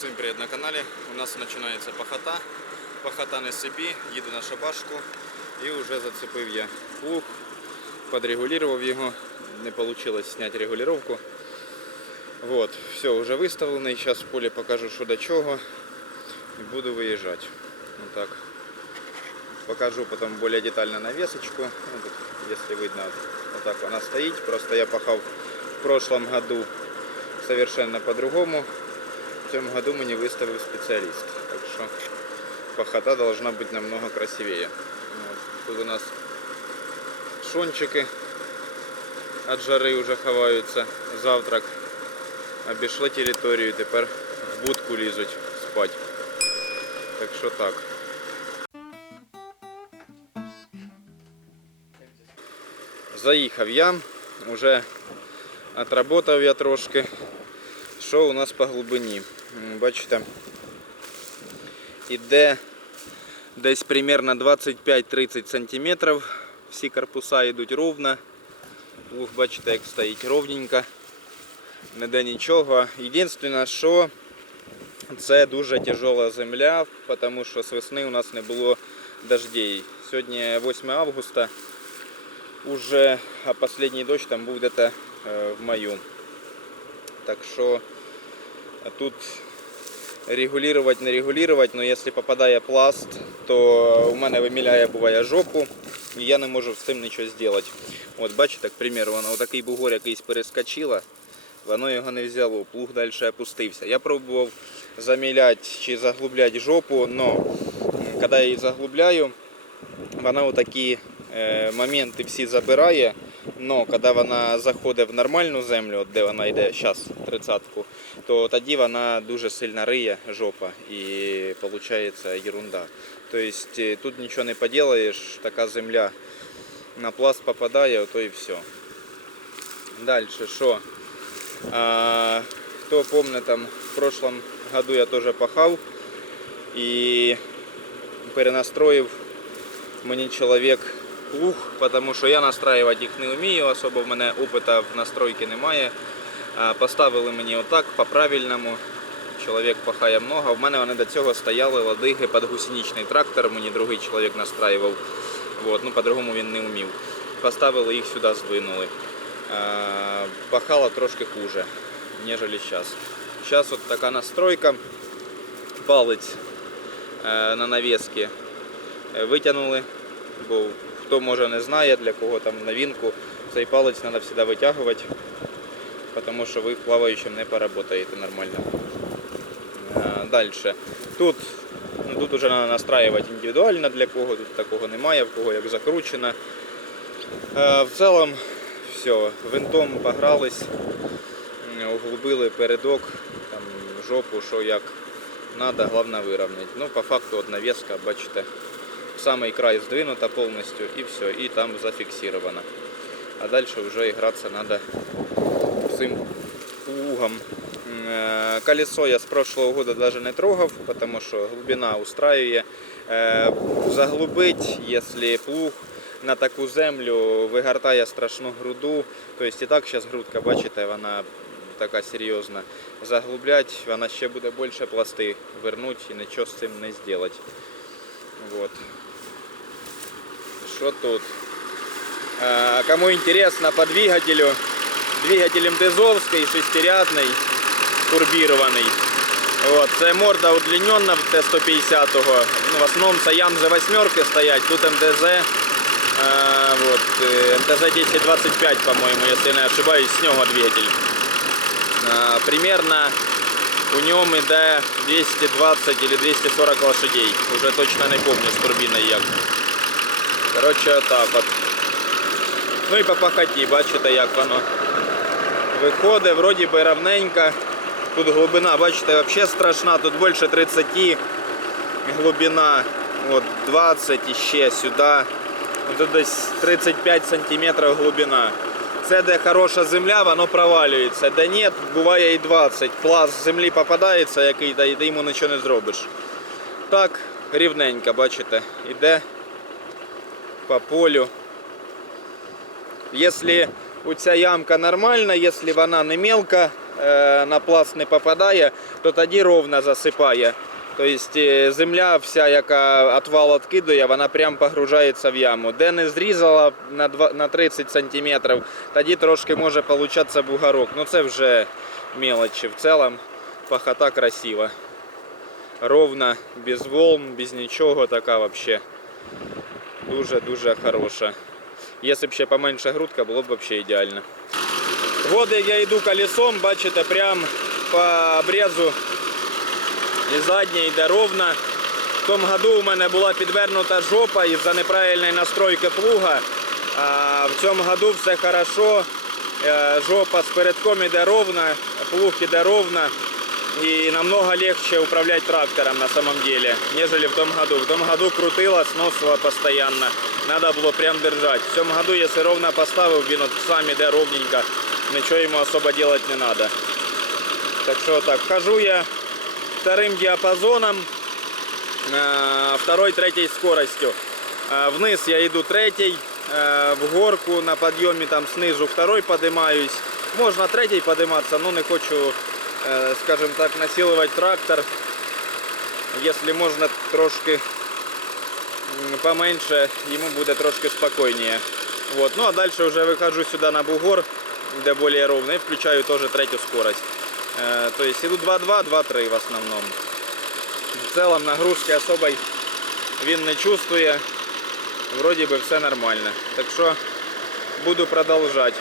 Всім привіт на каналі. У нас починається пахота. Пахота на собі, їду на шабашку і вже зацепив я плуг, подрегулював його, не вийшло зняти регулювання. Вот, все, вже виставлений. Зараз в полі покажу, що до чого. І буду виїжджати. Вот так. Покажу потом более детально навесочку. Ну, тут, если видно, вот так она стоит. Просто я пахал в прошлом году совершенно по-другому. Цьому году мені виставив спеціаліст. Так що пахота должна бути намного красивее. Тут у нас шончики від жари вже ховаються. Завтрак. Обійшли територію, тепер в будку лізуть спати. Так що так. Заїхав я, вже отработав я трошки. Що у нас по глибині? М, Бачите, іде десь примерно 25-30 см. Всі корпуса йдуть ровно. Луг, бачите, як стоїть ровненько. Ніде нічого. Єдине, що це дуже тяжела земля, тому що з весни у нас не було дождей. Сьогодні 8 августа. Уже, а последний дощ там був где-то е, в маю. Так що тут регулювати, не регулювати, але якщо попадає пласт, то у мене виміляє буває жопу, і я не можу з цим нічого зробити. От бачите, к примеру, воно отакий бугор якийсь перескочило, воно його не взяло, плуг далі опустився. Я пробував заміляти чи заглубляти жопу, але коли я її заглубляю, вона отакі е, моменти всі забирає. Но коли вона заходить в нормальну землю, де вона йде зараз, тридцятку, то тоді вона дуже сильно риє жопа і виходить ерунда. Тобто тут нічого не поділаєш, така земля на пласт попадає, то і все. Далі що? А, хто пам'ятає, там в прошлом году я теж пахав і перенастроїв мені чоловік плуг, тому що я настраювати їх не вмію, особо в мене опиту в настройці немає. Поставили мені отак по-правильному. Чоловік пахає много. В мене вони до цього стояли ладиги під гусеничний трактор, мені другий чоловік настраював. Вот. Ну, по-другому він не вмів. Поставили їх сюди, здвинули. Пахало трошки хуже, ніж зараз. Зараз от така настройка. Палець е, на навіски е, витягнули, бо хто може не знає, для кого там новинку, цей палець треба завжди витягувати, тому що ви в плаваючому не поработаєте нормально. Далі. Тут, ну, тут вже треба настраювати індивідуально для кого, тут такого немає, в кого як закручено. Е, В цілому все, винтом погрались, углубили передок, там, жопу, що як надо, головне вирівняти. Ну, по факту от навеска, бачите, в самий край здвинута повністю і все, і там зафіксировано. А далі вже гратися треба цим плугом. Е, Колесо я з прошлого года даже не трогав, тому що глибина устраиває. Е, Заглубить, якщо плуг на таку землю вигортає страшну груду. Тобто і так зараз грудка, бачите, вона така серйозна. Заглублять, вона ще буде більше пласти вернуть і нічого з цим не зробити. Вот. Що тут? Е, Кому интересно по двигателю, двигатель МТЗовський, шестирядний, турбірований. От, це морда удлінена в Т-150. Ну, в основному це Янзи восьмерки стоять, тут МТЗ. Е, вот, е, МТЗ 1025, по-моєму, якщо я не ошибаюсь, з нього двигатель. Е, примерно у ньому йде 220 или 240 лошадей. Уже точно не помню з турбіною як. Коротше, так от. Ну і по пахоті, бачите, як воно виходить, вроді би равненько. Тут глибина, бачите, взагалі страшна, тут більше 30 глибина, от 20 і ще сюди. Тут десь 35 см глибина. Це де хороша земля, воно провалюється. Де ні, буває і 20. Пласт землі попадається, який й йому нічого не зробиш. Так, рівненько, бачите, іде по полю. Якщо у ця ямка нормальна, якщо вона не мелка, е, на пласт не попадає, то тоді ровно засипає. Тобто е, земля вся, яка отвал відкидує, вона прям погружається в яму. Де не зрізала на 30 см, тоді трошки може получатися бугорок. Ну це вже мелочі. В цілому пахота красива. Ровно, без волн, без нічого, така взагалі дуже-дуже хороша. Якщо б ще поменше грудка, було б взагалі ідеально. Вот як я йду колесом, бачите, прям по обрезу і заднє йде ровно. В тому году у мене була підвернута жопа із-за неправильної настройки плуга. А в цьому году все хорошо. Е, Жопа з передком іде ровно, плуг іде ровно И намного легче управлять трактором на самом деле, нежели в том году. В том году крутило, сносило постоянно. Надо было прям держать. В цьому году, если ровно поставил, він от сам іде ровненько, ничего ему особо делать не надо. Так что так, хожу я вторым диапазоном, э, второй, третьей скоростью. Э, Вниз я иду третий, э, в горку на подъеме там снизу второй поднимаюсь. Можно третий подниматься, но не хочу, э, скажем так, насиловать трактор. Если можно трошки поменьше, ему буде трошки спокойнее. Вот. Ну а дальше уже выхожу сюда на бугор, где более ровно, и включаю тоже третью скорость. Э, То есть иду 2-2, 2-3 в основном. В целом нагрузки особой він не чувствує. Вроді би все нормально. Так що буду продовжувати.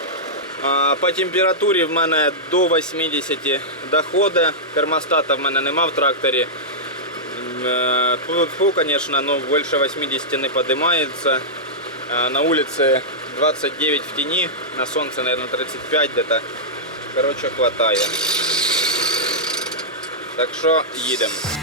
По температурі в мене до 80 доходить. Термостата в мене нема в тракторі. Е, Фу, звісно, але більше 80 не піднімається. На вулиці 29 в тіні, на сонце, мабуть, 35 где-то. Коротше, хватає. Так що їдемо.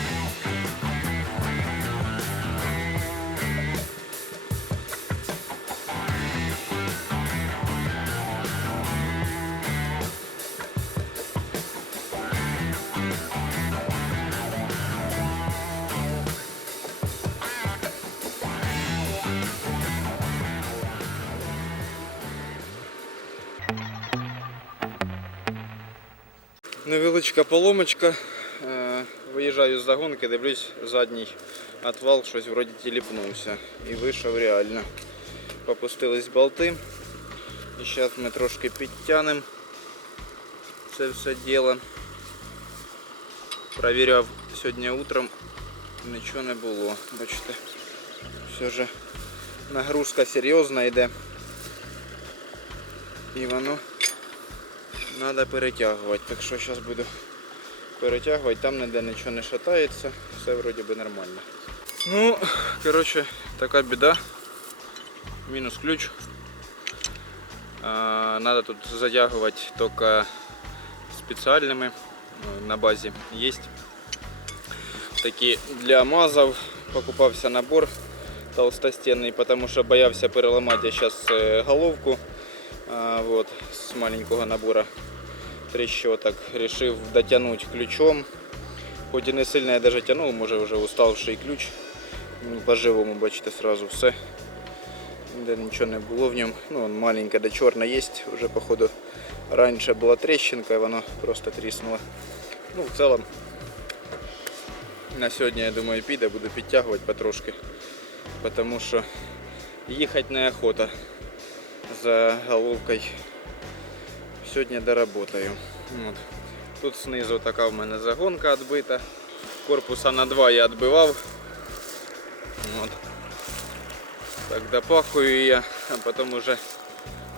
Невеличка поломочка. Е, Виїжджаю з загонки, дивлюсь, задній отвал щось вроді тіліпнувся. І вийшов реально. Попустились болти. І зараз ми трошки підтягнемо це все діло. Провіряв сьогодні утром, нічого не було. Бачите, все ж нагрузка серйозна йде. І воно Надо перетягувати, так що зараз буду перетягувати, там ніде нічого не шатається, все вроді би нормально. Ну, коротше, така біда. Мінус ключ. Надо тут затягувати тільки спеціальними ну, на базі є. Такі для мазов покупався набор толстостенний, тому що боявся переламати я зараз головку. Вот, с маленького набора трещоток. Решив дотянуть ключом. Хоть і не сильно я даже тянув, може вже уставший ключ. Ну, По-живому, бачите, сразу все. Де нічого не було в ньому. Ну, он маленька, де чорна є. Уже походу раніше була тріщинка і воно просто тріснуло. Ну, в цілому на сьогодні, я думаю, піде, буду підтягувати потрошки. Потому що їхати неохота за головкой Сьогодні доработаю. От. Тут знизу така в мене загонка відбита. Корпуса на два я відбивав. От. Так допахую я, а потім уже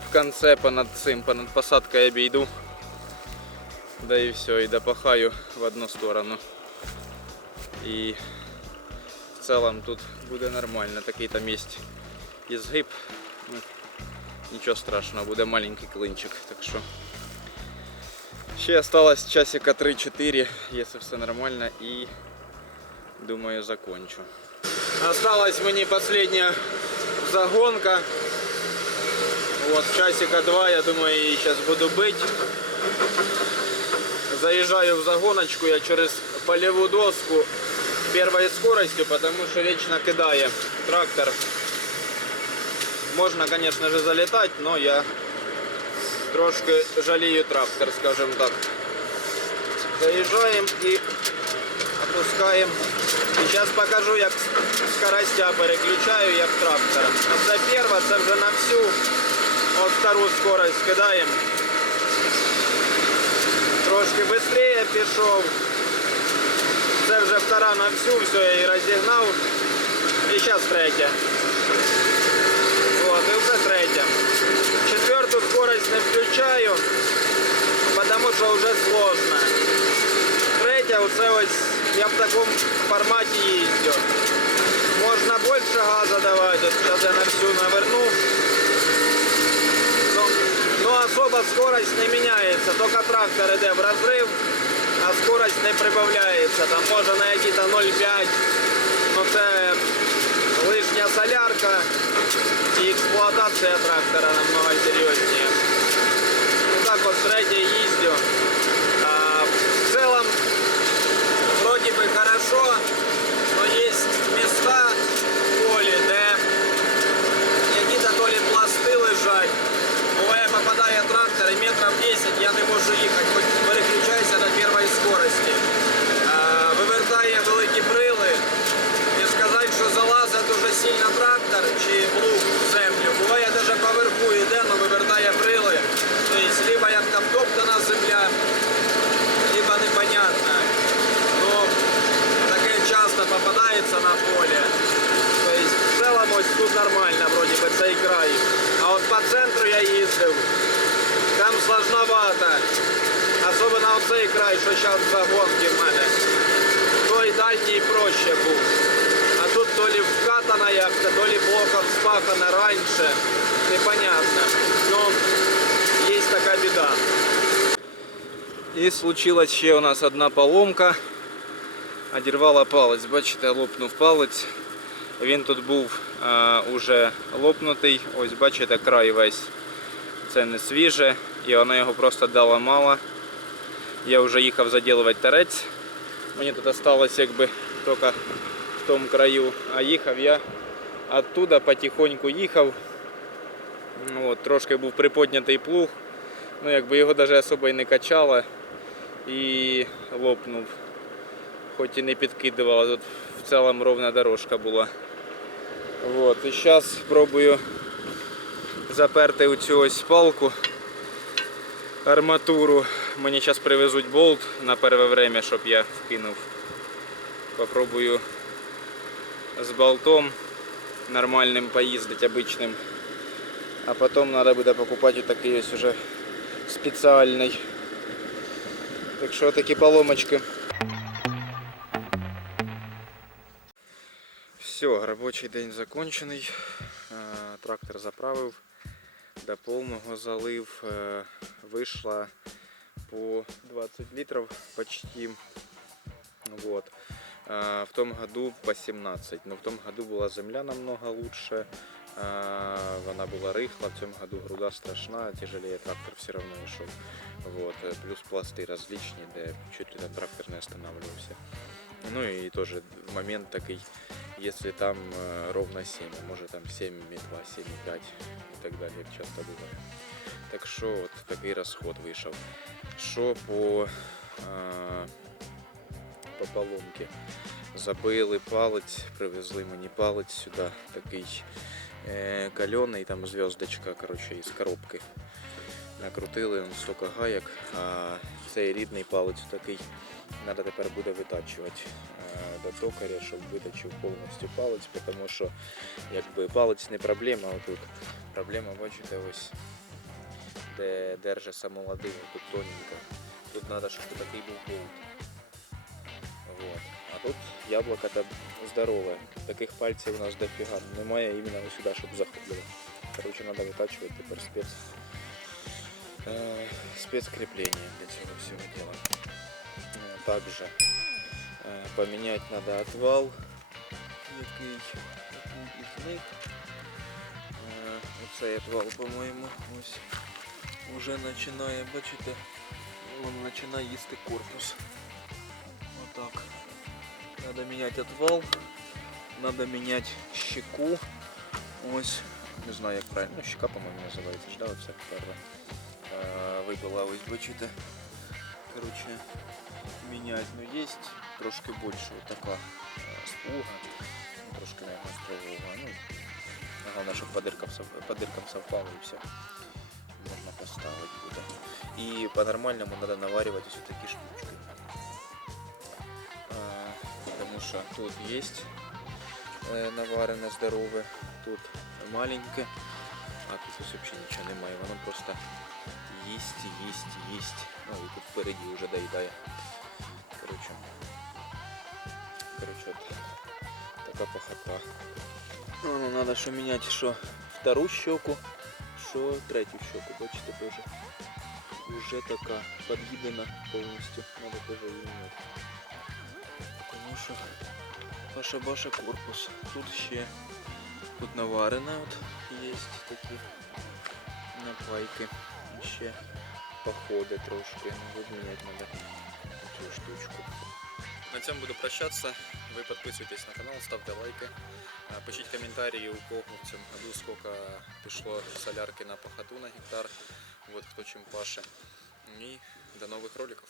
в конце понад цим, понад посадкою обійду. Да і все, і допахаю в одну сторону. І в цілому тут буде нормально. Такий там є і згиб. Ну, Нічого страшного, буде маленький клинчик. Так що ще осталось часика 3-4, якщо все нормально, і думаю закончу. Осталась мені последняя загонка. Вот, часика два, я думаю, її зараз буду бити. Заїжджаю в загоночку я через полеву доску первой скоростью, потому что вечно кидає трактор. Можно, конечно же, залетать, но я трошки жалею трактор, скажем так. Заезжаем и опускаем. І зараз покажу, як скоростя переключаю, як трактором. Це перша, це вже на всю. От втору скорость кидаємо. Трошки швидше пішов. Це вже втора на всю, все, я її розігнав. І зараз третя. От, і вже третя. Четверту скорость не включаю, тому що вже сложно. Третя, оце ось я в такому форматі їздю. Можна більше газу давати, от зараз я на всю наверну. Ну, ну особо скорость не міняється, тільки трактор йде в розрив, а скорость не прибавляється. Там може на якісь 0,5. Ну це лишня солярка і експлуатація трактора намного серйозніше. Ну так от третє їздю. А, в целом вроде бы хорошо, но есть места в полі, де які-то то ли пласти лежать. Буває попадає трактор і метрів 10 я не можу їхати, хоч переключайся на першій скорості. А, вивертає великі брили. І сказати, що залазить дуже сильно трактор чи плуг в землю. Буває навіть поверху йде, але вивертає брили. Тобто, либо як там топтана земля, либо непонятно. Ну, таке часто попадається на полі. Тобто, в цілому ось тут нормально, вроді би, цей край. А от по центру я їздив, там сложновато. Особливо оцей край, що зараз загонки в мене. Той дальній проще був. А тут то ли вкатана як-то, то ли плохо вспахано раніше. Непонятно. Ну, є така біда. І случилась ще у нас одна поломка. Одірвала палець, бачите, лопнув палець. Він тут був е, уже лопнутий. Ось бачите, край весь. Це не свіже, і вона його просто дала мало. Я вже їхав заділувати тарець. Мені тут осталось якби тільки в тому краю. А їхав я оттуда потихоньку їхав. Ну, От, трошки був приподнятий плуг. Ну, якби його навіть особо і не качало і лопнув. Хоч і не підкидувала, тут в цілому ровна дорожка була. Вот. І зараз спробую заперти оцю ось палку арматуру. Мені зараз привезуть болт на перше время, щоб я вкинув. Попробую з болтом нормальним поїздити, обичним. А потім треба буде покупати такий ось уже спеціальний. Так що такі поломочки. Все, робочий день закончений. Е, Трактор заправив, до повного залив. Вийшла по 20 литров почти. Вот. В том году по 17. Но в том году была земля намного лучше. Она была рыхла. В том году груда страшна, тяжелее трактор все равно шел. Вот. Плюс пласты различные, да чуть ли там трактор не останавливался. Ну и тоже момент такой, если там э, ровно 7, а может там 7,2, 7,5 и так далее, часто бывает. Так що от такий розход вийшов. Що по, а, по поломки? Забили палець, привезли мені палець сюди, такий е, кальоний, там зв'язочка коротше, із коробки. Накрутили стільки гаяк, а цей рідний палець такий треба тепер буде витачувати е, до токаря, щоб витачив повністю палець, тому що якби палець не проблема, а тут проблема, бачите, ось де держить самоладину, тут тоненько. Тут треба, щоб такий був болт. Вот. А тут яблуко там здорове. Таких пальців у нас дофіга. Немає іменно сюди, щоб заходило. Короче, треба витачувати тепер спец. Е, спецкрепление для цього всього дела. Е, Также е, поміняти треба отвал, який який із них. Е, Оцей отвал, по-моєму, ось уже починає, бачите, він починає їсти корпус. Отак. Надо міняти отвал, надо міняти щеку. Ось, не знаю як правильно, ну, щека, по-моєму, називається, ж, да, оце перша. Е, Вибила ось, бачите. Короче, міняти. Ну є трошки більше така е, спуга, ну, трошки наверное, строгого. Ну, головне, щоб по диркам, сов- по диркам совпало і все. Можна поставити буде. І по-нормальному треба наварювати ось такі штучки. А, Тому що тут є е, наварене здорове, тут маленьке, а тут ось взагалі нічого немає. Воно просто їсть, їсть, їсть. Ну і тут впереді вже доїдає. Коротше. Коротше, от така похота. Ну, надо що міняти, що втору щеку, що третю щеку, бачите, теж вже така під'їдена повністю. Надо теж її міняти. Тому що паша-баша корпус. Тут ще тут наварена от є такі напайки. Ще походи трошки. Ну, тут міняти треба цю штучку. На цьому буду прощатися. Ви підписуйтесь на канал, ставте лайки. А, Пишіть коментарі, у кого в цьому году сколько пішло солярки на пахоту на гектар. Вот хто чим паше. І до нових роликів.